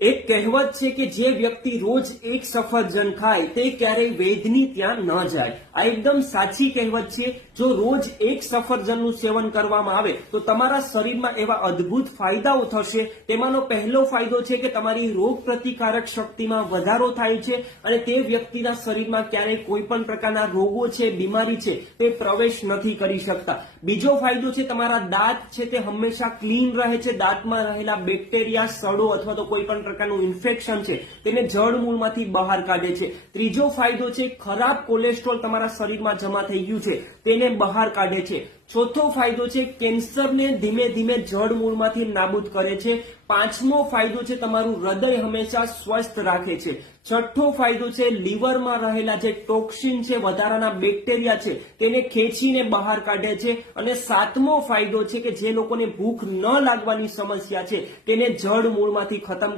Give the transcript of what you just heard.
એક કહેવત છે કે જે વ્યક્તિ રોજ એક સફરજન ખાય તે ક્યારેય વૈદ્યની ત્યાં ન જાય. આ એકદમ સાચી કહેવત છે. જો રોજ એક સફરજનનું સેવન કરવામાં આવે તો તમારા શરીરમાં એવા અદ્ભુત ફાયદાઓ થશે. તેમાંનો પહેલો ફાયદો છે કે તમારી રોગ પ્રતિકારક શક્તિમાં વધારો થાય છે અને તે વ્યક્તિના શરીરમાં ક્યારેય કોઈ પણ પ્રકારના રોગો છે, બીમારી છે, તે પ્રવેશ નથી કરી શકતા. બીજો ફાયદો છે તમારા દાંત છે તે હંમેશા ક્લીન રહે છે. દાંતમાં રહેલા બેક્ટેરિયા, સડો અથવા તો કોઈ પણ પ્રકારનું ઇન્ફેક્શન છે તેને જડ મૂળમાંથી બહાર કાઢે છે. ત્રીજો ફાયદો છે ખરાબ કોલેસ્ટ્રોલ તમારા શરીરમાં જમા થઈ ગયું છે તેને બહાર કાઢે છે. ચોથો ફાયદો છે કેન્સરને ધીમે ધીમે જડ મૂળમાંથી નાબૂદ કરે છે. પાંચમો ફાયદો છે તમારું હૃદય હંમેશા સ્વસ્થ રાખે છે. છઠ્ઠો ફાયદો છે લીવરમાં રહેલા જે ટોક્સિન છે, વધારાના બેક્ટેરિયા છે તેને ખેંચીને બહાર કાઢે છે. અને સાતમો ફાયદો છે કે જે લોકોને ભૂખ ન લાગવાની સમસ્યા છે તેને જડ મૂળમાંથી ખતમ